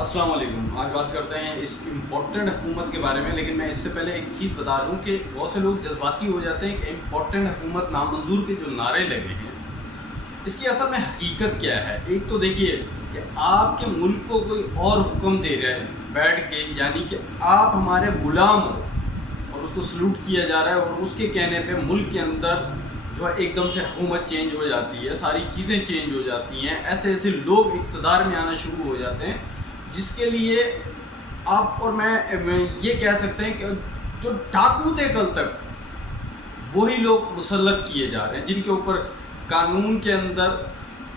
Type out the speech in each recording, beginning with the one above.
السلام علیکم. آج بات کرتے ہیں اس امپورٹنٹ حکومت کے بارے میں، لیکن میں اس سے پہلے ایک چیز بتا دوں کہ بہت سے لوگ جذباتی ہو جاتے ہیں کہ امپورٹنٹ حکومت نامنظور کے جو نعرے لگے ہیں اس کی اصل میں حقیقت کیا ہے. ایک تو دیکھیے کہ آپ کے ملک کو کوئی اور حکم دے رہے ہیں بیٹھ کے، یعنی کہ آپ ہمارے غلام ہو اور اس کو سلوٹ کیا جا رہا ہے، اور اس کے کہنے پہ ملک کے اندر جو ہے ایک دم سے حکومت چینج ہو جاتی ہے، ساری چیزیں چینج ہو جاتی ہیں. ایسے لوگ اقتدار میں آنا شروع ہو جاتے ہیں جس کے لیے آپ اور میں یہ کہہ سکتے ہیں کہ جو ڈاکو تھے کل تک وہی لوگ مسلط کیے جا رہے ہیں، جن کے اوپر قانون کے اندر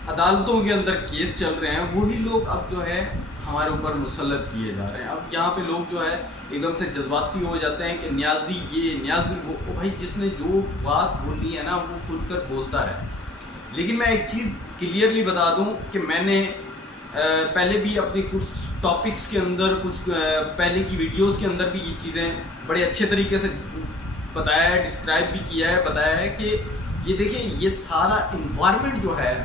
عدالتوں کے اندر کیس چل رہے ہیں، وہی لوگ اب جو ہے ہمارے اوپر مسلط کیے جا رہے ہیں. اب یہاں پہ لوگ جو ہے ایک دم سے جذباتی ہو جاتے ہیں کہ نیازی یہ نیازی وہ. بھائی جس نے جو بات بولنی ہے نا وہ کھل کر بولتا رہے. لیکن میں ایک چیز کلیئرلی بتا دوں کہ میں نے پہلے بھی اپنی کچھ ٹاپکس کے اندر، کچھ پہلے کی ویڈیوز کے اندر بھی یہ چیزیں بڑے اچھے طریقے سے بتایا ہے، ڈسکرائب بھی کیا ہے، بتایا ہے کہ یہ دیکھیں یہ سارا انوائرمنٹ جو ہے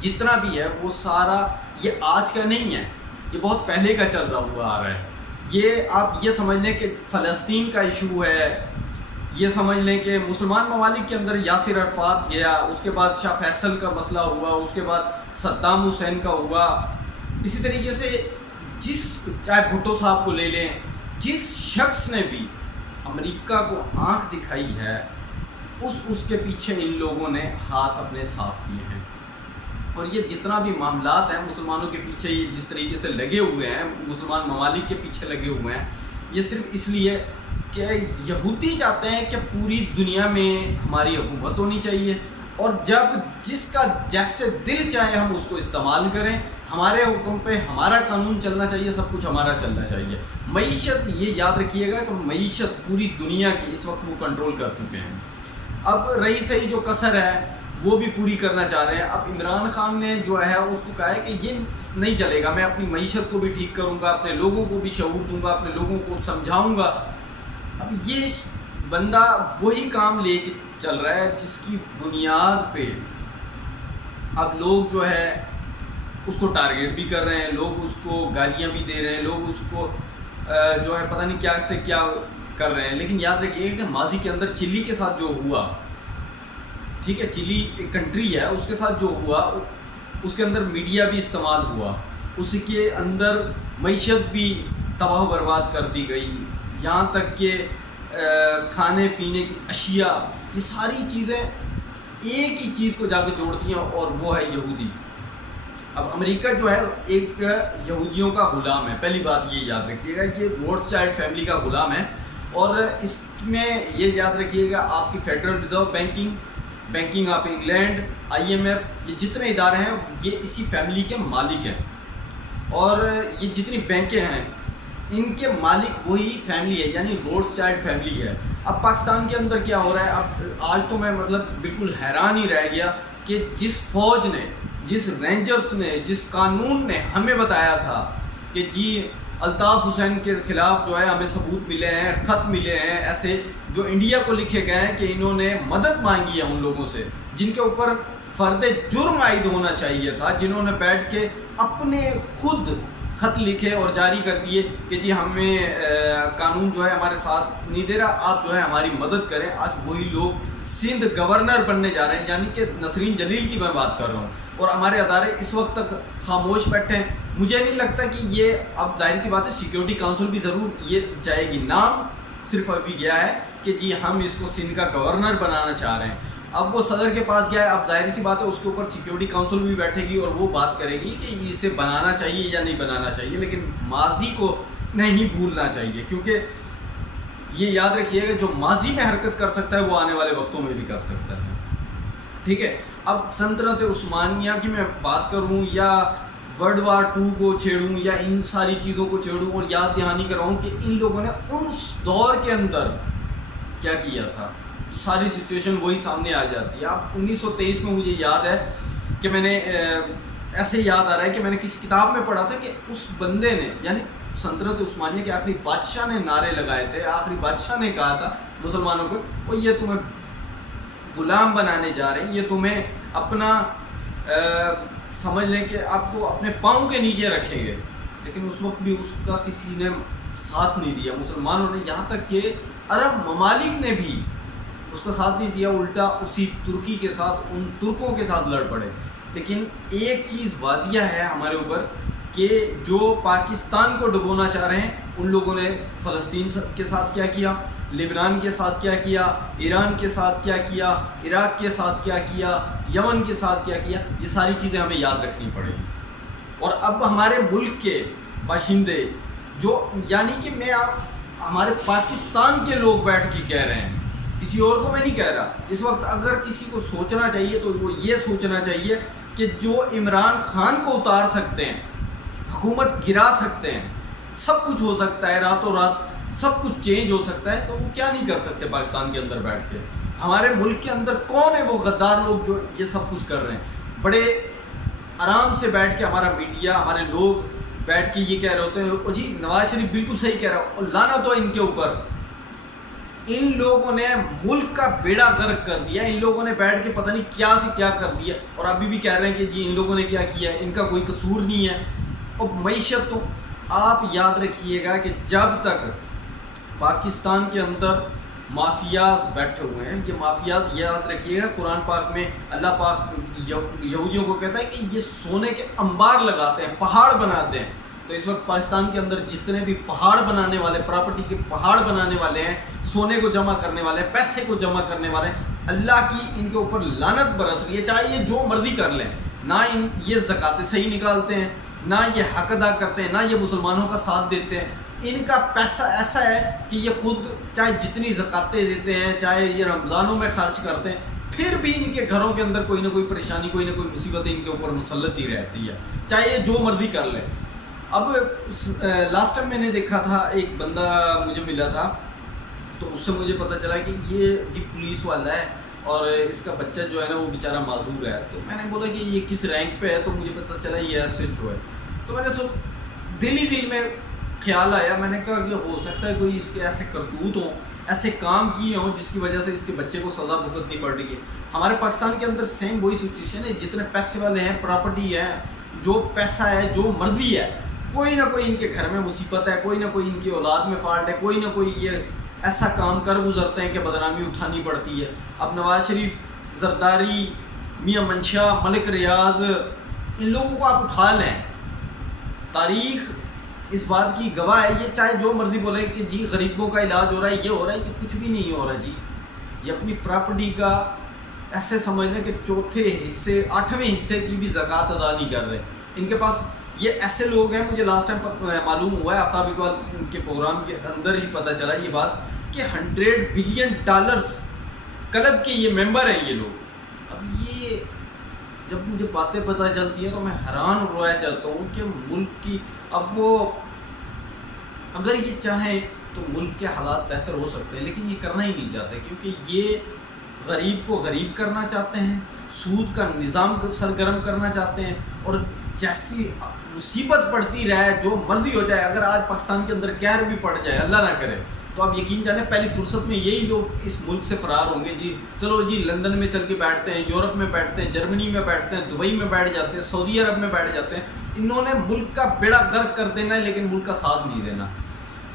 جتنا بھی ہے وہ سارا یہ آج کا نہیں ہے، یہ بہت پہلے کا چل رہا ہوا آ رہا ہے. یہ آپ یہ سمجھ لیں کہ فلسطین کا ایشو ہے، یہ سمجھ لیں کہ مسلمان ممالک کے اندر یاسر عرفات گیا، اس کے بعد شاہ فیصل کا مسئلہ ہوا، اس کے بعد صدام حسین کا ہوا. اسی طریقے سے چاہے بھٹو صاحب کو لے لیں، جس شخص نے بھی امریکہ کو آنکھ دکھائی ہے اس کے پیچھے ان لوگوں نے ہاتھ اپنے صاف کیے ہیں. اور یہ جتنا بھی معاملات ہیں مسلمانوں کے پیچھے یہ جس طریقے سے لگے ہوئے ہیں، مسلمان ممالک کے پیچھے لگے ہوئے ہیں، یہ صرف اس لیے کہ یہودی چاہتے ہیں کہ پوری دنیا میں ہماری حکومت ہونی چاہیے، اور جب جس کا جیسے دل چاہے ہم اس کو استعمال کریں. ہمارے حکم پہ ہمارا قانون چلنا چاہیے، سب کچھ ہمارا چلنا چاہیے. معیشت یہ یاد رکھیے گا کہ معیشت پوری دنیا کی اس وقت وہ کنٹرول کر چکے ہیں. اب رہی صحیح جو کسر ہے وہ بھی پوری کرنا چاہ رہے ہیں. اب عمران خان نے جو ہے اس کو کہا ہے کہ یہ نہیں چلے گا، میں اپنی معیشت کو بھی ٹھیک کروں گا، اپنے لوگوں کو بھی شعور دوں گا، اپنے لوگوں کو سمجھاؤں گا. اب یہ بندہ وہی کام لے کے چل رہا ہے جس کی بنیاد پہ اب لوگ جو ہے اس کو ٹارگیٹ بھی کر رہے ہیں، لوگ اس کو گالیاں بھی دے رہے ہیں، لوگ اس کو جو ہے پتہ نہیں کیا سے کیا کر رہے ہیں. لیکن یاد رکھیے کہ ماضی کے اندر چلی کے ساتھ جو ہوا، ٹھیک ہے، چلی ایک کنٹری ہے، اس کے ساتھ جو ہوا اس کے اندر میڈیا بھی استعمال ہوا، اس کے اندر معیشت بھی تباہ و برباد کر دی گئی، یہاں تک کہ کھانے پینے کی اشیاء، یہ ساری چیزیں ایک ہی چیز کو جا کے جوڑتی ہیں اور وہ ہے یہودی. اب امریکہ جو ہے ایک یہودیوں کا غلام ہے. پہلی بات یہ یاد رکھیے گا کہ روتھ چائلڈ فیملی کا غلام ہے، اور اس میں یہ یاد رکھیے گا آپ کی federal reserve banking of England, IMF، یہ جتنے ادارے ہیں یہ اسی فیملی کے مالک ہیں، اور یہ جتنی بینکیں ہیں ان کے مالک وہی فیملی ہے، یعنی روتھ چائلڈ فیملی ہے. اب پاکستان کے اندر کیا ہو رہا ہے، اب آج تو میں بالکل حیران ہی رہ گیا کہ جس فوج نے، جس رینجرز نے، جس قانون نے ہمیں بتایا تھا کہ جی الطاف حسین کے خلاف جو ہے ہمیں ثبوت ملے ہیں، خط ملے ہیں ایسے جو انڈیا کو لکھے گئے ہیں کہ انہوں نے مدد مانگی ہے ان لوگوں سے جن کے اوپر فرد جرم عائد ہونا چاہیے تھا، جنہوں نے بیٹھ کے اپنے خود خط لکھے اور جاری کر دیے کہ جی ہمیں قانون جو ہے ہمارے ساتھ نہیں دے رہا، آپ جو ہے ہماری مدد کریں. آج وہی لوگ سندھ گورنر بننے جا رہے ہیں، یعنی کہ نسرین جلیل کی میں بات کر رہا ہوں، اور ہمارے ادارے اس وقت تک خاموش بیٹھے ہیں. مجھے نہیں لگتا کہ یہ اب ظاہر سی بات ہے سیکیورٹی کونسل بھی ضرور یہ جائے گی، نام صرف ابھی گیا ہے کہ جی ہم اس کو سندھ کا گورنر بنانا چاہ رہے ہیں. اب وہ صدر کے پاس گیا ہے، اب ظاہر سی بات ہے اس کے اوپر سیکیورٹی کونسل بھی بیٹھے گی اور وہ بات کرے گی کہ اسے بنانا چاہیے یا نہیں بنانا چاہیے. لیکن ماضی کو نہیں بھولنا چاہیے، کیونکہ یہ یاد رکھیے کہ جو ماضی میں حرکت کر سکتا ہے وہ آنے والے وقتوں میں بھی کر سکتا ہے. ٹھیک ہے، اب سلطنت عثمانیہ کی میں بات کروں یا ورلڈ وار 2 کو چھیڑوں یا ان ساری چیزوں کو چھیڑوں اور یاد دہانی کراؤں کہ ان لوگوں نے اس دور کے اندر کیا کیا تھا، تو ساری سچویشن وہی سامنے آ جاتی ہے. اب 1923 میں مجھے یاد ہے کہ میں نے ایسے یاد آ رہا ہے کہ میں نے کسی کتاب میں پڑھا تھا کہ اس بندے نے، یعنی سلطنت عثمانیہ کے آخری بادشاہ نے نعرے لگائے تھے، آخری بادشاہ نے کہا تھا مسلمانوں کو، وہ یہ تمہیں غلام بنانے جا رہے ہیں، یہ تمہیں اپنا سمجھ لیں کہ آپ کو اپنے پاؤں کے نیچے رکھیں گے. لیکن اس وقت بھی اس کا کسی نے ساتھ نہیں دیا مسلمانوں نے، یہاں تک کہ عرب ممالک نے بھی اس کا ساتھ نہیں دیا، الٹا اسی ترکی کے ساتھ ان ترکوں کے ساتھ لڑ پڑے۔ لیکن ایک چیز واضح ہے ہمارے اوپر کہ جو پاکستان کو ڈبونا چاہ رہے ہیں ان لوگوں نے فلسطین کے ساتھ کیا کیا، لبنان کے ساتھ کیا کیا، ایران کے ساتھ کیا کیا، عراق کے ساتھ کیا کیا، یمن کے ساتھ کیا کیا، یہ ساری چیزیں ہمیں یاد رکھنی پڑیں گی۔ اور اب ہمارے ملک کے باشندے جو یعنی کہ میں ہمارے پاکستان کے لوگ بیٹھ کے کہہ رہے ہیں، کسی اور کو میں نہیں کہہ رہا، اس وقت اگر کسی کو سوچنا چاہیے تو وہ یہ سوچنا چاہیے کہ جو عمران خان کو اتار سکتے ہیں، حکومت گرا سکتے ہیں، سب کچھ ہو سکتا ہے، راتوں رات سب کچھ چینج ہو سکتا ہے، تو وہ کیا نہیں کر سکتے پاکستان کے اندر بیٹھ کے؟ ہمارے ملک کے اندر کون ہے وہ غدار لوگ جو یہ سب کچھ کر رہے ہیں؟ بڑے آرام سے بیٹھ کے ہمارا میڈیا، ہمارے لوگ بیٹھ کے یہ کہہ رہے ہوتے ہیں او جی نواز شریف بالکل صحیح کہہ رہا ہے، اور لانا تو ان کے اوپر، ان لوگوں نے ملک کا بیڑا غرق کر دیا، ان لوگوں نے بیٹھ کے پتہ نہیں کیا سے کیا کر دیا، اور ابھی بھی کہہ رہے ہیں کہ جی ان لوگوں نے کیا کیا ہے، ان کا کوئی قصور نہیں ہے۔ اور معیشت تو آپ یاد رکھیے گا کہ جب تک پاکستان کے اندر مافیاز بیٹھے ہوئے ہیں، یہ مافیاز یاد رکھیے گا، قرآن پاک میں اللہ پاک یہودیوں کو کہتا ہے کہ یہ سونے کے انبار لگاتے ہیں، پہاڑ بناتے ہیں۔ تو اس وقت پاکستان کے اندر جتنے بھی پہاڑ بنانے والے، پراپرٹی کے پہاڑ بنانے والے ہیں، سونے کو جمع کرنے والے ہیں، پیسے کو جمع کرنے والے ہیں، اللہ کی ان کے اوپر لعنت برس رہی ہے، چاہے یہ جو مرضی کر لیں، نہ یہ زکاتیں صحیح نکالتے ہیں، نہ یہ حق ادا کرتے ہیں، نہ یہ مسلمانوں کا ساتھ دیتے ہیں۔ ان کا پیسہ ایسا ہے کہ یہ خود چاہے جتنی زکاتیں دیتے ہیں، چاہے یہ رمضانوں میں خرچ کرتے ہیں، پھر بھی ان کے گھروں کے اندر کوئی نہ کوئی پریشانی، کوئی نہ کوئی مصیبت ان کے اوپر مسلط ہی رہتی ہے، چاہے یہ جو مرضی کر لیں۔ اب لاسٹ ٹائم میں نے دیکھا تھا، ایک بندہ مجھے ملا تھا، تو اس سے مجھے پتہ چلا کہ یہ جی پولیس والا ہے اور اس کا بچہ جو ہے نا وہ بیچارہ معذور ہے۔ تو میں نے بولا کہ یہ کس رینک پہ ہے، تو مجھے پتہ چلا یہ ایس ایچ او ہے۔ تو میں نے دل میں خیال آیا، میں نے کہا کہ ہو سکتا ہے کوئی اس کے ایسے کرتوت ہوں، ایسے کام کیے ہوں جس کی وجہ سے اس کے بچے کو سزا بھگتنی پڑ رہی ہے۔ ہمارے پاکستان کے اندر سیم وہی سچویشن ہے، جتنے پیسے والے ہیں، پراپرٹی ہے، جو پیسہ ہے، جو مرضی ہے، کوئی نہ کوئی ان کے گھر میں مصیبت ہے، کوئی نہ کوئی ان کی اولاد میں فالٹ ہے، کوئی نہ کوئی یہ ایسا کام کر گزرتے ہیں کہ بدنامی اٹھانی پڑتی ہے۔ اب نواز شریف، زرداری، میاں منشا، ملک ریاض، ان لوگوں کو آپ اٹھا لیں، تاریخ اس بات کی گواہ ہے، یہ چاہے جو مرضی بولے کہ جی غریبوں کا علاج ہو رہا ہے، یہ ہو رہا ہے، یہ کچھ بھی نہیں ہو رہا جی۔ یہ اپنی پراپرٹی کا ایسے سمجھ لیں کہ چوتھے حصے، 8ویں حصے کی بھی زکوٰۃ ادا نہیں کر رہے۔ ان کے پاس یہ ایسے لوگ ہیں، مجھے لاسٹ ٹائم معلوم ہوا ہے، آفتاب اقبال کے پروگرام کے اندر ہی پتہ چلا یہ بات کہ $100 بلین کلب کے یہ ممبر ہیں یہ لوگ۔ اب یہ جب مجھے باتیں پتہ چلتی ہیں تو میں حیران رہ جاتا ہوں کہ ملک کی، اب وہ اگر یہ چاہیں تو ملک کے حالات بہتر ہو سکتے ہیں، لیکن یہ کرنا ہی نہیں چاہتے، کیونکہ یہ غریب کو غریب کرنا چاہتے ہیں، سود کا نظام سرگرم کرنا چاہتے ہیں، اور جیسی مصیبت پڑتی رہے، جو مرضی ہو جائے، اگر آج پاکستان کے اندر قہر بھی پڑ جائے، اللہ نہ کرے، تو آپ یقین جانیں پہلی فرصت میں یہی لوگ اس ملک سے فرار ہوں گے۔ جی چلو جی لندن میں چل کے بیٹھتے ہیں، یورپ میں بیٹھتے ہیں، جرمنی میں بیٹھتے ہیں، دبئی میں بیٹھ جاتے ہیں، سعودی عرب میں بیٹھ جاتے ہیں۔ انہوں نے ملک کا بیڑا غرق کر دینا ہے، لیکن ملک کا ساتھ نہیں دینا۔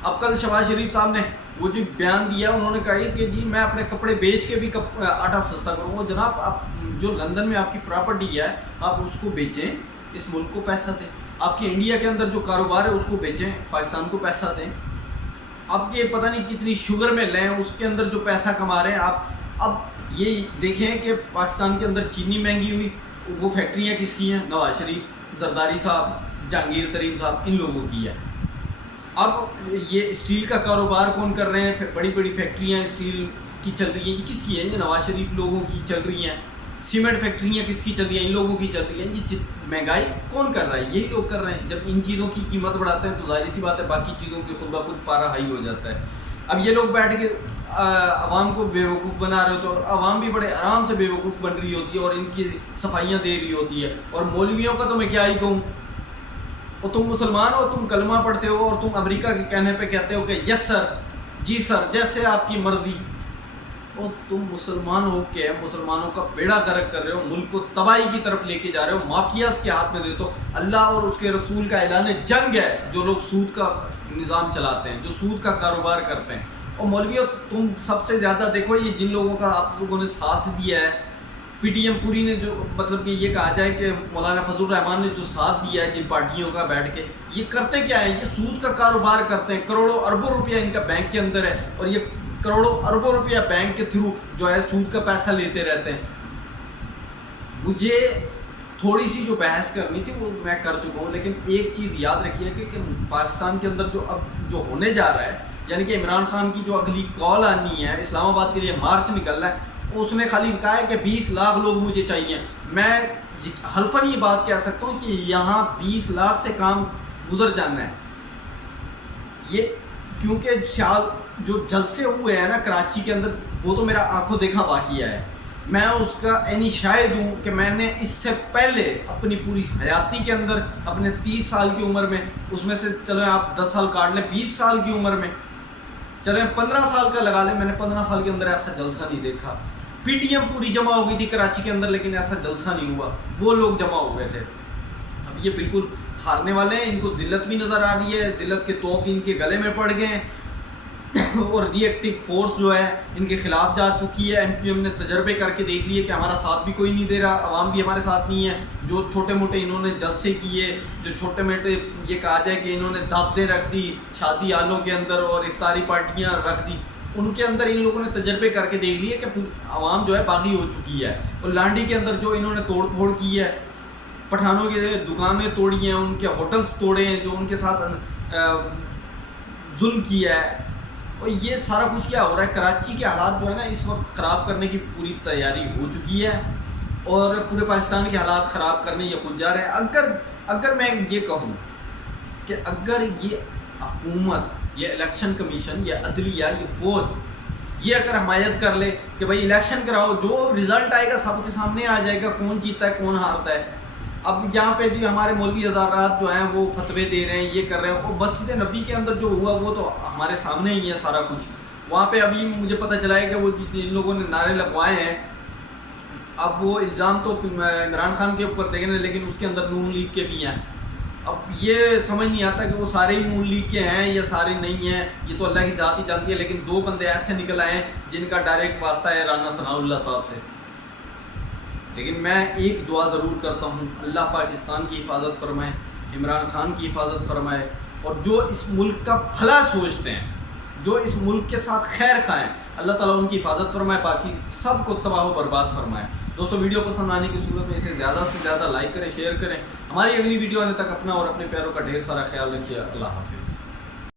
اب کل شہباز شریف صاحب نے وہ جو بیان دیا، انہوں نے کہا کہ جی میں اپنے کپڑے بیچ کے بھی آٹا سستا کروں گا۔ جناب آپ جو لندن میں آپ کی پراپرٹی ہے آپ اس کو بیچیں، اس ملک کو پیسہ دیں۔ آپ کے انڈیا کے اندر جو کاروبار ہے اس کو بیچیں، پاکستان کو پیسہ دیں۔ آپ کے پتہ نہیں کتنی شوگر میں لیں، اس کے اندر جو پیسہ کما رہے ہیں آپ۔ اب یہ دیکھیں کہ پاکستان کے اندر چینی مہنگی ہوئی، وہ فیکٹریاں کس کی ہیں؟ نواز شریف، زرداری صاحب، جہانگیر ترین صاحب، ان لوگوں کی ہے۔ اب یہ اسٹیل کا کاروبار کون کر رہے ہیں؟ بڑی بڑی فیکٹریاں اسٹیل کی چل رہی ہیں، یہ کس کی ہیں؟ یہ نواز شریف لوگوں کی چل رہی ہیں۔ سیمنٹ فیکٹریاں کس کی چل رہی ہیں؟ ان لوگوں کی چل رہی ہیں۔ یہ مہنگائی کون کر رہا ہے؟ یہی لوگ کر رہے ہیں۔ جب ان چیزوں کی قیمت بڑھاتے ہیں تو ظاہر سی بات ہے باقی چیزوں کی خود بخود پارا ہائی ہو جاتا ہے۔ اب یہ لوگ بیٹھ کے عوام کو بیوقوف بنا رہے ہوتے ہیں، اور عوام بھی بڑے آرام سے بیوقوف بن رہی ہوتی ہے اور ان کی صفائیاں دے رہی ہوتی ہے۔ اور مولویوں کا تو میں کیا ہی کہوں، اور تم مسلمان ہو، تم کلمہ پڑھتے ہو، اور تم امریکہ کے کہنے پہ کہتے ہو کہ یس سر، جی سر، جیسے آپ کی مرضی۔ اور تم مسلمان ہو کے مسلمانوں کا بیڑا غرق کر رہے ہو، ملک کو تباہی کی طرف لے کے جا رہے ہو، مافیاز کے ہاتھ میں دیتے ہو۔ اللہ اور اس کے رسول کا اعلان جنگ ہے جو لوگ سود کا نظام چلاتے ہیں، جو سود کا کاروبار کرتے ہیں۔ اور مولویوں تم سب سے زیادہ دیکھو یہ جن لوگوں کا آپ لوگوں نے ساتھ دیا ہے، پی ٹی ایم پوری نے جو مطلب کہ یہ کہا جائے کہ مولانا فضل الرحمان نے جو ساتھ دیا ہے جن پارٹیوں کا بیٹھ کے، یہ کرتے کیا ہیں؟ یہ سود کا کاروبار کرتے ہیں، کروڑوں اربوں روپیہ ان کا بینک کے اندر ہے، اور یہ کروڑوں اربوں روپیہ بینک کے تھرو جو ہے سود کا پیسہ لیتے رہتے ہیں۔ مجھے تھوڑی سی جو بحث کرنی تھی وہ میں کر چکا ہوں، لیکن ایک چیز یاد رکھیے کہ پاکستان کے اندر جو اب جو ہونے جا رہا ہے، یعنی کہ عمران خان کی جو اگلی کال آنی ہے، اسلام آباد کے لیے مارچ نکل رہا ہے، اس نے خالی کہا ہے کہ 20 لاکھ لوگ مجھے چاہیے۔ میں حلفاً یہ بات کہہ سکتا ہوں کہ یہاں 20 لاکھ سے کام گزر جانا ہے۔ یہ کیونکہ سال جو جلسے ہوئے ہیں نا کراچی کے اندر، وہ تو میرا آنکھوں دیکھا واقعہ ہے، میں اس کا عینی شاہد ہوں کہ میں نے اس سے پہلے اپنی پوری حیاتی کے اندر اپنے 30 سال کی عمر میں، اس میں سے چلو آپ 10 سال کاٹ لیں، 20 سال کی عمر میں چلیں 15 سال کا لگا لیں، میں نے 15 سال کے اندر ایسا جلسہ نہیں دیکھا۔ پی ٹی ایم پوری جمع ہو گئی تھی کراچی کے اندر، لیکن ایسا جلسہ نہیں ہوا، وہ لوگ جمع ہو گئے تھے۔ اب یہ بالکل ہارنے والے ہیں، ان کو ذلت بھی نظر آ رہی ہے، ذلت کے توق ان کے گلے میں پڑ گئے ہیں، اور ری ایکٹیو فورس جو ہے ان کے خلاف جا چکی ہے۔ ایم کیو ایم نے تجربے کر کے دیکھ لیے کہ ہمارا ساتھ بھی کوئی نہیں دے رہا، عوام بھی ہمارے ساتھ نہیں ہے۔ جو چھوٹے موٹے انہوں نے جلسے کیے، جو چھوٹے موٹے یہ کہا جائے کہ انہوں نے دعوتیں رکھ دی شادی ہالوں کے اندر اور افطاری پارٹیاں رکھ دی، ان کے اندر ان لوگوں نے تجربے کر کے دیکھ لیے کہ عوام جو ہے باغی ہو چکی ہے۔ اور لانڈی کے اندر جو انہوں نے توڑ پھوڑ کی ہے، پٹھانوں کی دکانیں توڑی ہیں، ان کے ہوٹلز توڑے ہیں، جو ان کے ساتھ ظلم کیا ہے، اور یہ سارا کچھ کیا ہو رہا ہے؟ کراچی کے حالات جو ہے نا اس وقت خراب کرنے کی پوری تیاری ہو چکی ہے، اور پورے پاکستان کے حالات خراب کرنے یہ خود جا رہے ہیں۔ اگر میں یہ کہوں کہ اگر یہ حکومت، یہ الیکشن کمیشن، یہ عدلیہ، یہ فوج یہ اگر حمایت کر لے کہ بھائی الیکشن کراؤ، جو رزلٹ آئے گا سب کے سامنے آ جائے گا، کون جیتا ہے کون ہارتا ہے۔ اب یہاں پہ جو ہمارے مولوی حضرات جو ہیں وہ فتوے دے رہے ہیں، یہ کر رہے ہیں، اور مسجد نبی کے اندر جو ہوا وہ تو ہمارے سامنے ہی ہے سارا کچھ۔ وہاں پہ ابھی مجھے پتہ چلا ہے کہ وہ جن لوگوں نے نعرے لگوائے ہیں، اب وہ الزام تو عمران خان کے اوپر دیں گے، لیکن اس کے اندر نون لیگ کے بھی ہیں۔ اب یہ سمجھ نہیں آتا کہ وہ سارے ہی نون لیگ کے ہیں یا سارے نہیں ہیں، یہ تو اللہ کی ذات ہی جانتی ہے، لیکن 2 بندے ایسے نکل آئے ہیں جن کا ڈائریکٹ واسطہ ہے رانا ثناء اللہ صاحب سے۔ لیکن میں ایک دعا ضرور کرتا ہوں، اللہ پاکستان کی حفاظت فرمائے، عمران خان کی حفاظت فرمائے، اور جو اس ملک کا بھلا سوچتے ہیں، جو اس ملک کے ساتھ خیر خواہ ہیں، اللہ تعالیٰ ان کی حفاظت فرمائے، باقی سب کو تباہ و برباد فرمائے۔ دوستو ویڈیو پسند آنے کی صورت میں اسے زیادہ سے زیادہ لائک کریں، شیئر کریں۔ ہماری اگلی ویڈیو آنے تک اپنا اور اپنے پیاروں کا ڈھیر سارا خیال رکھیے۔ اللہ حافظ۔